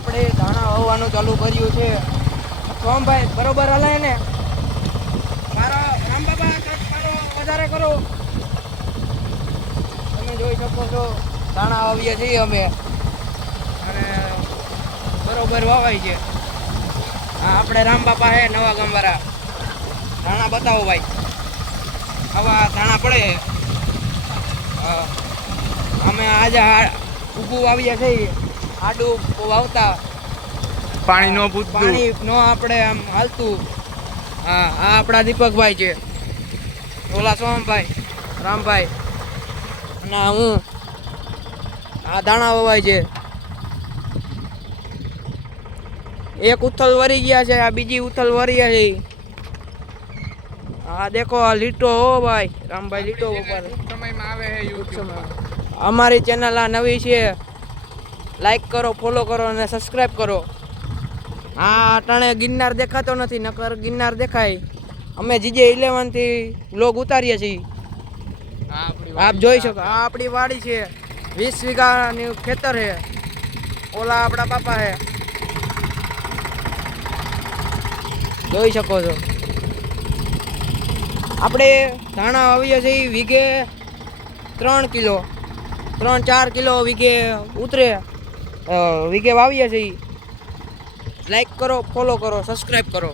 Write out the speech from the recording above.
આપણે ધાણા વાવવાનું ચાલુ કર્યું છે. સોમભાઈ બરોબર હલાય ને? મારો રામ બાબા મારો વધારે કરો. તમે જોઈ શકો છો ધાણા વાવીએ છીએ અમે અને બરોબર વાવાય છે. હા, આપણે રામ બાપા હે નવા ગામવાળા. ધાણા બતાવો ભાઈ. આવા ધાણા પડે. અમે આજે ઊભું વાવીએ છીએ. આડું વાવતા પાણી નો પૂછતું, પાણી નો આપણે આમ હાલતું. હા, આ આપણા દીપકભાઈ છે, ઓલા સોમભાઈ, રામભાઈ અને હું. આ દાણા વવાય છે. એક ઉથલ વરી ગયા છે, આ બીજી ઉથલ વરી છે. હા દેખો આ લીટો હો ભાઈ, રામભાઈ લીટો ઉપર સમયમાં આવે છે YouTube માં. અમારી ચેનલ આ નવી છે, લાઈક કરો, ફોલો કરો અને સબસ્ક્રાઈબ કરો. આ અટાણે ગિરનાર દેખાતો નથી, નકર ગિરનાર દેખાય. અમે GJ11 થી વ્લોગ ઉતારીએ છીએ. આપ જોઈ શકો, આ આપણી વાડી છે, 20 વીઘાનું ખેતર છે. ઓલા આપણા બાપા છે, જોઈ શકો છો. આપણે ધાણા વાવીએ છીએ વીઘે 3 કિલો, 3-4 કિલો વીઘે ઉતરે. વીઘે વાવીએ છીએ. લાઈક કરો, ફોલો કરો, સબસ્ક્રાઈબ કરો.